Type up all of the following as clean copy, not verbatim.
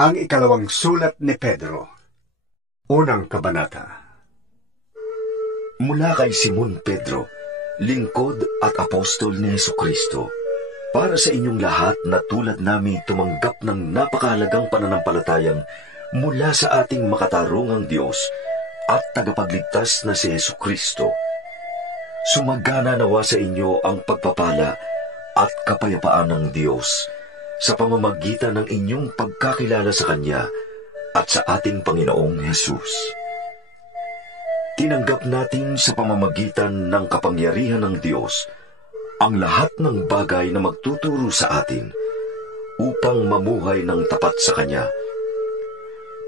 Ang ikalawang sulat ni Pedro. Unang kabanata. Mula kay Simon Pedro, lingkod at apostol ni Jesucristo, para sa inyong lahat na tulad namin tumanggap ng napakahalagang pananampalatayang mula sa ating makatarungang Diyos at tagapagligtas na si Jesucristo. Sumagana nawa sa inyo ang pagpapala at kapayapaan ng Diyos sa pamamagitan ng inyong pagkakilala sa Kanya at sa ating Panginoong Hesus. Tinanggap natin sa pamamagitan ng kapangyarihan ng Diyos ang lahat ng bagay na magtuturo sa atin upang mamuhay ng tapat sa Kanya.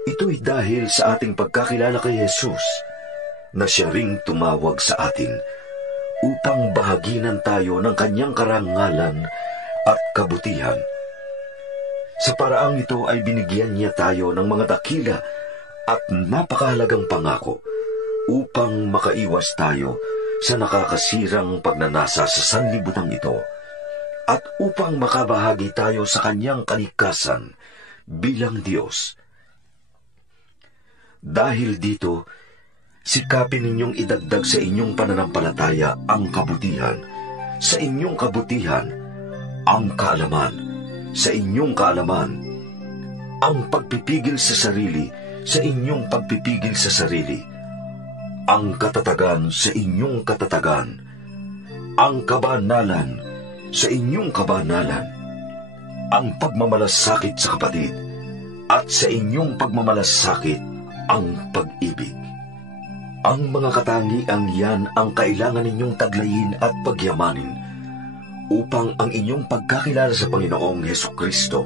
Ito'y dahil sa ating pagkakilala kay Jesus na Siya ring tumawag sa atin upang bahaginan tayo ng Kanyang karangalan at kabutihan. Sa paraang ito ay binigyan niya tayo ng mga dakila at napakahalagang pangako upang makaiwas tayo sa nakakasirang pagnanasa sa sanlibutan ito at upang makabahagi tayo sa Kanyang kalikasan bilang Diyos. Dahil dito, sikapin ninyong idagdag sa inyong pananampalataya ang kabutihan, sa inyong kabutihan ang kaalaman, sa inyong kaalaman ang pagpipigil sa sarili, sa inyong pagpipigil sa sarili ang katatagan, sa inyong katatagan ang kabanalan, sa inyong kabanalan ang pagmamalasakit sa kapatid, at sa inyong pagmamalasakit ang pag-ibig. Ang mga katangiang yan ang kailangan ninyong taglayin at pagyamanin upang ang inyong pagkakilala sa Panginoong Hesukristo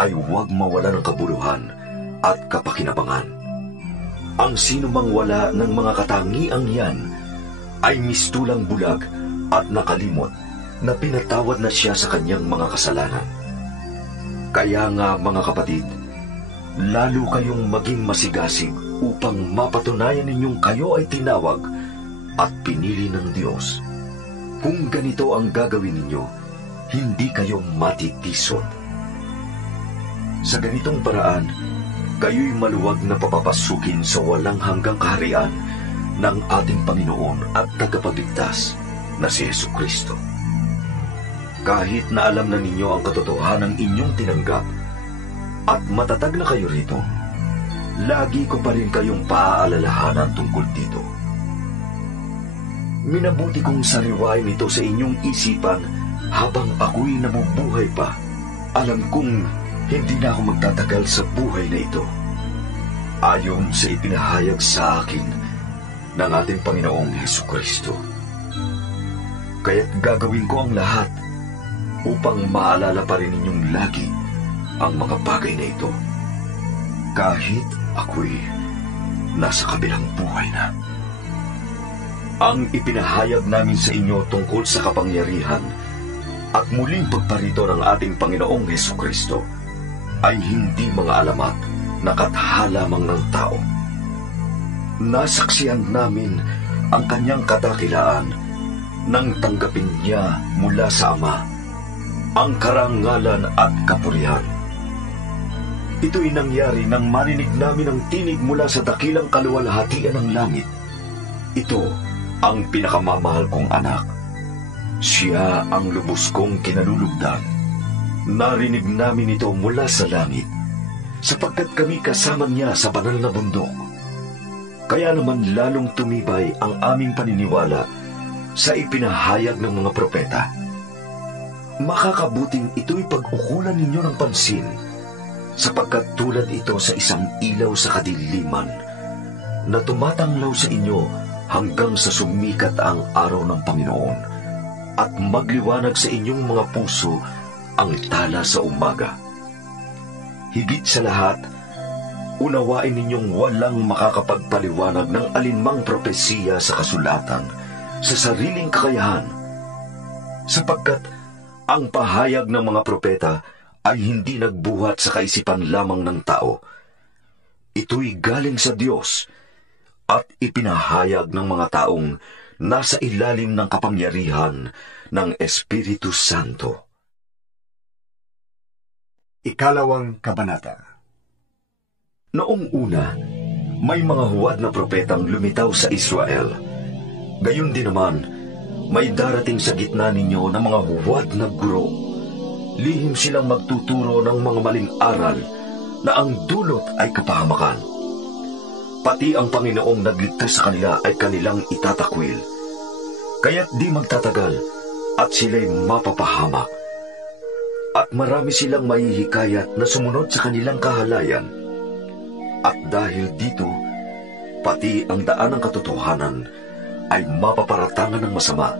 ay huwag mawala ng kabuluhan at kapakinabangan. Ang sino mang wala ng mga katangiang yan ay mistulang bulag at nakalimot na pinatawad na siya sa kanyang mga kasalanan. Kaya nga mga kapatid, lalo kayong maging masigasig upang mapatunayan ninyong kayo ay tinawag at pinili ng Diyos. Kung ganito ang gagawin ninyo, hindi kayo matitisod. Sa ganitong paraan, kayo'y maluwag na papapasukin sa walang hanggang kaharian ng ating Panginoon at tagapagligtas na si Jesucristo. Kahit na alam na ninyo ang katotohanan inyong tinanggap at matatag na kayo rito, lagi ko pa rin kayong paaalalahanan tungkol dito. Minabuti kong sariwain ito sa inyong isipan habang ako'y nabubuhay pa. Alam kong hindi na ako magtatagal sa buhay na ito, ayon sa ipinahayag sa akin ng ating Panginoong Hesukristo. Kaya't gagawin ko ang lahat upang maalala pa rin ninyong lagi ang mga bagay na ito, kahit ako'y nasa kabilang buhay na. Ang ipinahayag namin sa inyo tungkol sa kapangyarihan at muling pagparito ng ating Panginoong Hesukristo ay hindi mga alamat na katha lamang ng tao. Nasaksihan namin ang kanyang kadakilaan nang tanggapin niya mula sa Ama ang karangalan at kapurihan. Ito'y nangyari nang marinig namin ang tinig mula sa dakilang kaluwalhatian ng langit. Ito ang pinakamamahal kong anak. Siya ang lubos kong kinalulugdan. Narinig namin ito mula sa langit, sapagkat kami kasama niya sa banal na bundok. Kaya naman lalong tumibay ang aming paniniwala sa ipinahayag ng mga propeta. Makakabuting ito'y pag-ukulan ninyo ng pansin, sapagkat tulad ito sa isang ilaw sa kadiliman na tumatanglaw sa inyo hanggang sa sumikat ang araw ng Panginoon at magliwanag sa inyong mga puso ang tala sa umaga. Higit sa lahat, unawain ninyong walang makakapagpaliwanag ng alinmang propesiya sa kasulatan sa sariling kakayahan, sapagkat ang pahayag ng mga propeta ay hindi nagbuhat sa kaisipan lamang ng tao. Ito'y galing sa Diyos at ipinahayag ng mga taong nasa ilalim ng kapangyarihan ng Espiritu Santo. Ikalawang kabanata. Noong una, may mga huwad na propetang lumitaw sa Israel. Gayon din naman, may darating sa gitna ninyo na mga huwad na guro. Lihim silang magtuturo ng mga maling aral na ang dulot ay kapahamakan. Pati ang Panginoong nagligtas sa kanila ay kanilang itatakwil. Kaya't di magtatagal at sila'y mapapahamak. At marami silang mahihikayat na sumunod sa kanilang kahalayan. At dahil dito, pati ang daan ng katotohanan ay mapaparatangan ng masama.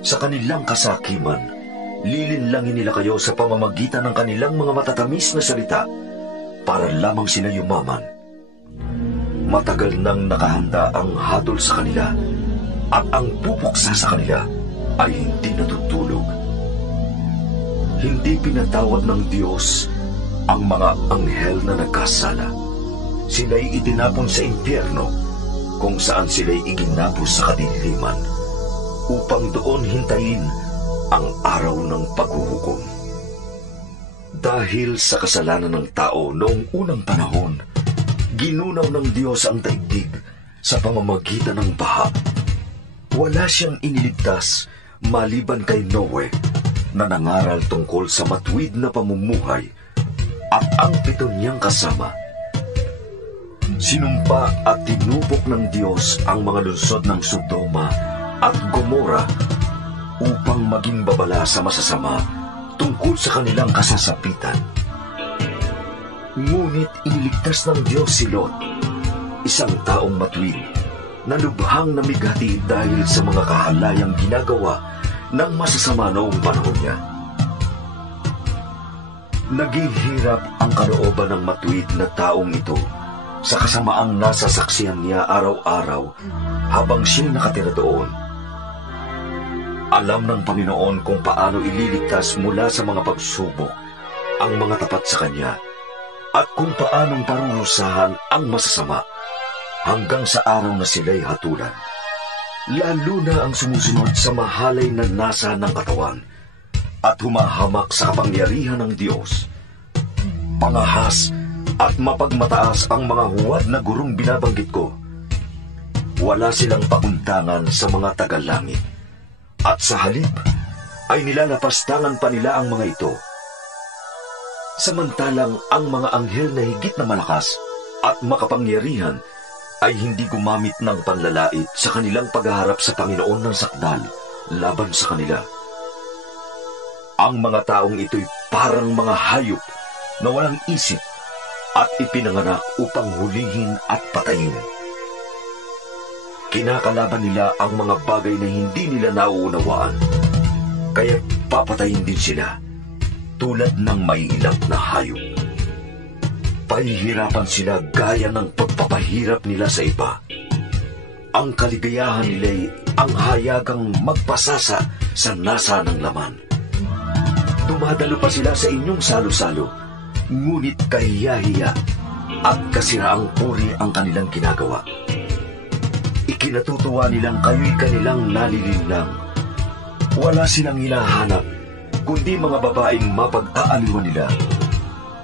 Sa kanilang kasakiman, lilinlangin nila kayo sa pamamagitan ng kanilang mga matatamis na salita para lamang sila yumaman. Matagal nang nakahanda ang hatol sa kanila at ang pupuksa sa kanila ay hindi natutulog. Hindi pinatawad ng Diyos ang mga anghel na nagkasala. Sila'y itinapon sa impyerno kung saan sila'y iginapos sa kadiliman upang doon hintayin ang araw ng paghuhukom. Dahil sa kasalanan ng tao noong unang panahon, ginunaw ng Diyos ang daigdig sa pamamagitan ng baha. Wala siyang iniligtas maliban kay Noe na nangaral tungkol sa matuwid na pamumuhay at ang 7 niyang kasama. Sinumpa at tinupok ng Diyos ang mga lungsod ng Sodoma at Gomora upang maging babala sa masasama tungkol sa kanilang kasasapitan. Ngunit iniligtas ng Diyos si Lot, isang taong matuwid na lubhang namigati dahil sa mga kahalayang ginagawa ng masasama noong panahon niya. Naghihirap ang kalooban ng matuwid na taong ito sa kasamaang nasasaksihan niya araw-araw habang siya'y nakatira doon. Alam ng Panginoon kung paano ililigtas mula sa mga pagsubok ang mga tapat sa Kanya at kung paanong parurusahan ang masasama hanggang sa araw na sila'y hatulan. Lalo na ang sumusunod sa mahalay na nasa ng katawan at humahamak sa kapangyarihan ng Diyos. Pangahas at mapagmataas ang mga huwad na gurong binabanggit ko. Wala silang pakuntangan sa mga tagalangit, at sa halip ay nilalapastangan pa nila ang mga ito. Samantalang ang mga anghel na higit na malakas at makapangyarihan ay hindi gumamit ng panlalait sa kanilang paghaharap sa Panginoon ng sakdal laban sa kanila. Ang mga taong ito'y parang mga hayop na walang isip at ipinanganak upang hulihin at patayin. Kinakalaban nila ang mga bagay na hindi nila nauunawaan, kaya papatayin din sila tulad ng maiilap na hayop. Pahihirapan sila gaya ng pagpapahirap nila sa iba. Ang kaligayahan nila'y ang hayagang magpasasa sa nasa ng laman. Dumadalo pa sila sa inyong salo-salo, ngunit kahiya-hiya at kasiraang puri ang kanilang ginagawa. Ikinatutuwa nilang kayo'y kanilang nalilinlang. Wala silang hinahanap, kundi mga babaeng mapag-aaliwan nila.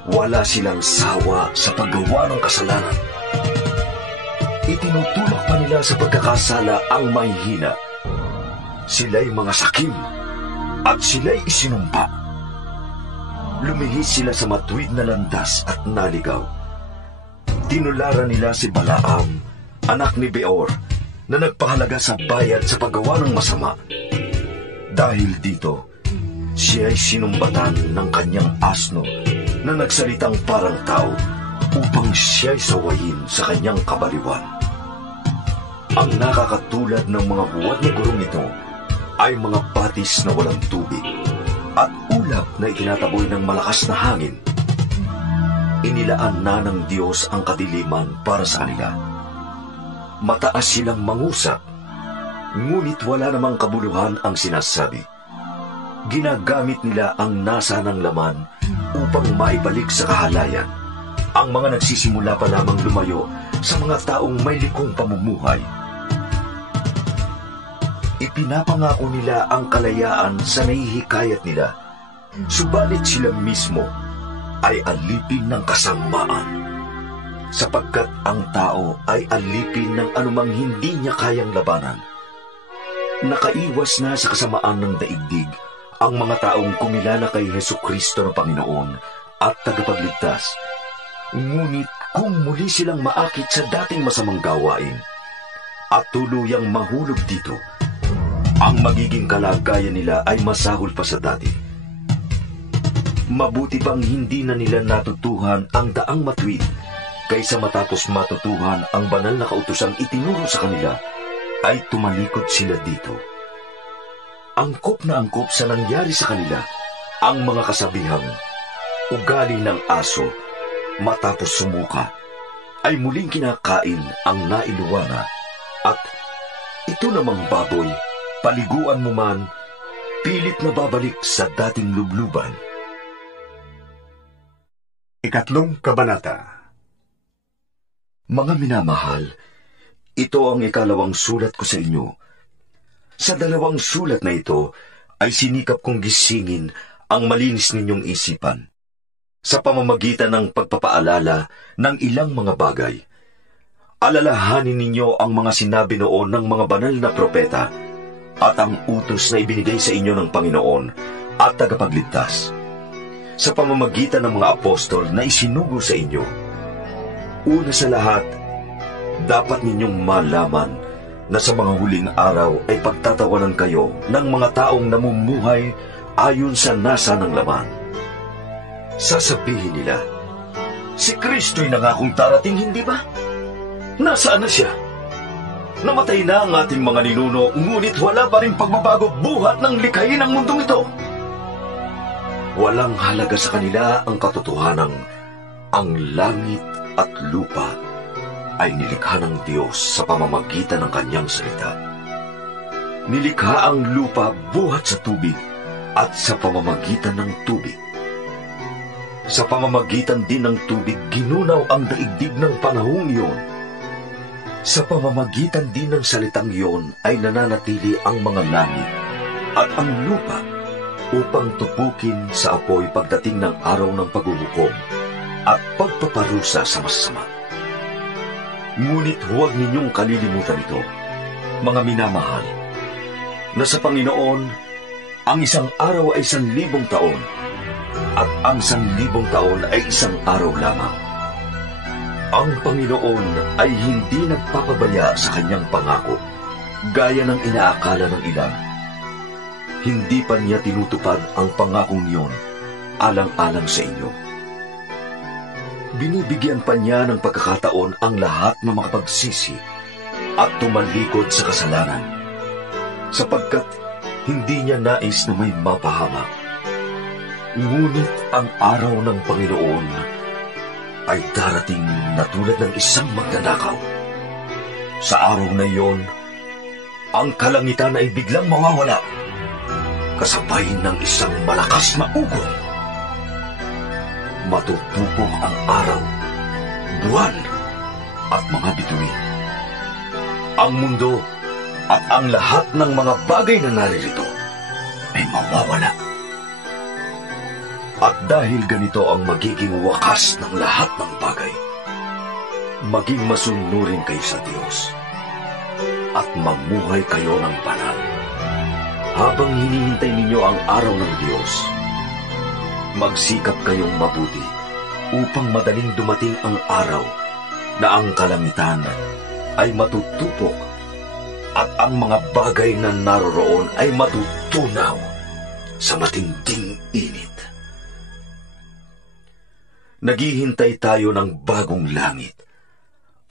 Wala silang sawa sa paggawa ng kasalanan. Itinutulak pa nila sa pagkakasala ang mahihina. Sila'y mga sakim at sila'y isinumpa. Lumihis sila sa matuwid na landas at naligaw. Tinularan nila si Balaam, anak ni Beor, na nagpahalaga sa bayad sa paggawa ng masama. Dahil dito, siya ay sinumbatan ng kanyang asno na nagsalitang parang tao upang siya ay sawayin sa kanyang kabaliwan. Ang nakakatulad ng mga huwad na gurong ito ay mga batis na walang tubig at ulap na itinataboy ng malakas na hangin. Inilaan na ng Diyos ang kadiliman para sa kanila. Mataas silang mangusap, ngunit wala namang kabuluhan ang sinasabi. Ginagamit nila ang nasa ng laman upang maibalik sa kahalayan ang mga nagsisimula pa lamang lumayo sa mga taong may likong pamumuhay. Ipinapangako nila ang kalayaan sa nahihikayat nila, subalit sila mismo ay alipin ng kasamaan. sapagkat ang tao ay alipin ng anumang hindi niya kayang labanan. Nakaiwas na sa kasamaan ng daigdig ang mga taong kumilala kay Hesukristo na Panginoon at tagapagligtas. Ngunit kung muli silang maakit sa dating masamang gawain at tuluyang mahulog dito, ang magiging kalagayan nila ay masahol pa sa dati. Mabuti bang hindi na nila natutuhan ang daang matuwid kaysa matapos matutuhan ang banal na kautosang itinuro sa kanila ay tumalikod sila dito. Angkop na angkop sa nangyari sa kanila ang mga kasabihang ugali ng aso matapos sumuka ay muling kinakain ang nailuwana at ito namang baboy, paliguan mo man, pilit na babalik sa dating lubluban. Ikatlong kabanata. Mga minamahal, ito ang ikalawang sulat ko sa inyo. Sa dalawang sulat na ito ay sinikap kong gisingin ang malinis ninyong isipan sa pamamagitan ng pagpapaalala ng ilang mga bagay. Alalahanin ninyo ang mga sinabi noon ng mga banal na propeta at ang utos na ibinigay sa inyo ng Panginoon at tagapagligtas sa pamamagitan ng mga apostol na isinugo sa inyo. Una sa lahat, dapat ninyong malaman na sa mga huling araw ay pagtatawanan kayo ng mga taong namumuhay ayon sa nasa ng laman. Sasabihin nila, si Kristo'y nangakong darating, hindi ba? Nasaan na siya? Namatay na ang ating mga ninuno, ngunit wala pa rin pagbabago buhat ng likhain ng mundong ito. Walang halaga sa kanila ang katotohanang ang langit at lupa ay nilikha ng Diyos sa pamamagitan ng kanyang salita. Nilikha ang lupa buhat sa tubig at sa pamamagitan ng tubig. Sa pamamagitan din ng tubig, ginunaw ang daigdig ng panahong iyon. Sa pamamagitan din ng salitang iyon ay nananatili ang mga langit at ang lupa upang tupukin sa apoy pagdating ng araw ng paghuhukom at pagpaparusa sa masasama. Ngunit huwag ninyong kalilimutan ito, mga minamahal, na sa Panginoon, ang isang araw ay 1,000 taon, at ang 1,000 taon ay isang araw lamang. Ang Panginoon ay hindi nagpapabaya sa kanyang pangako, gaya ng inaakala ng ilan. Hindi pa niya tinutupad ang pangakong niyon alang-alang sa inyo. Binibigyan pa niya ng pagkakataon ang lahat na makapagsisi at tumalikod sa kasalanan, sapagkat hindi niya nais na may mapahamak. Ngunit ang araw ng Panginoon ay darating na tulad ng isang magnanakaw. Sa araw na iyon, ang kalangitan ay biglang mawawala, kasabay ng isang malakas na ugong. Matutupok ang araw, buwan, at mga bituin. Ang mundo at ang lahat ng mga bagay na naririto ay mawawala. At dahil ganito ang magiging wakas ng lahat ng bagay, maging masunurin kayo sa Diyos at mamuhay kayo ng banal. Habang hinihintay ninyo ang araw ng Diyos, magsikap kayong mabuti upang madaling dumating ang araw na ang kalangitan ay matutupok at ang mga bagay na naroroon ay matutunaw sa matinding init. Naghihintay tayo ng bagong langit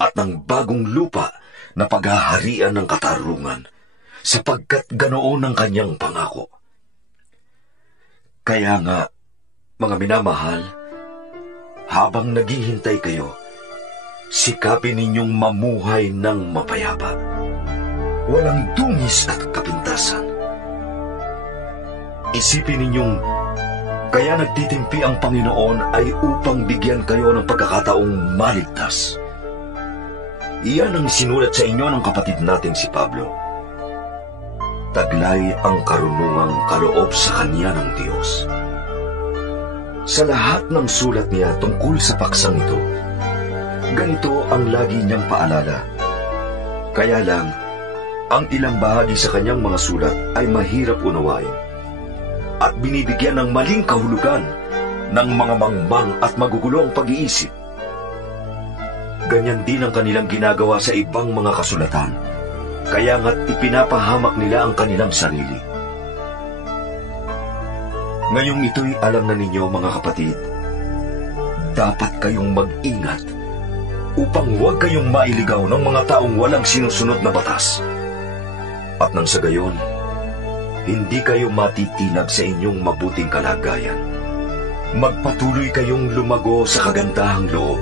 at ng bagong lupa na paghaharian ng katarungan, sapagkat ganoon ang kanyang pangako. Kaya nga, mga minamahal, habang naghihintay kayo, sikapin ninyong mamuhay ng mapayapa, walang dungis at kapintasan. Isipin ninyong kaya nagtitimpi ang Panginoon ay upang bigyan kayo ng pagkakataong maligtas. Iyan ang sinulat sa inyo ng kapatid nating si Pablo. Taglay ang karunungang kaloob sa kanya ng Diyos. Sa lahat ng sulat niya tungkol sa paksang ito, Ganito ang lagi niyang paalala. Kaya lang, ang ilang bahagi sa kanyang mga sulat ay mahirap unawain at binibigyan ng maling kahulugan ng mga mangmang at magugulong pag-iisip. Ganyan din ang kanilang ginagawa sa ibang mga kasulatan, kaya nga't ipinapahamak nila ang kanilang sarili. Ngayong ito'y alam na ninyo, mga kapatid, dapat kayong mag-ingat upang huwag kayong mailigaw ng mga taong walang sinusunod na batas. At nang sa gayon, hindi kayo matitinag sa inyong mabuting kalagayan. Magpatuloy kayong lumago sa kagandahang loob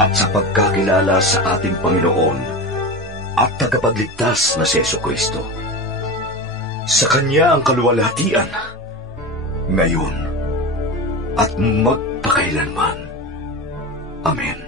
at sa pagkakilala sa ating Panginoon at tagapagligtas na si Jesucristo. Sa Kanya ang kaluwalhatian, ngayon at magpakailanman. Amen.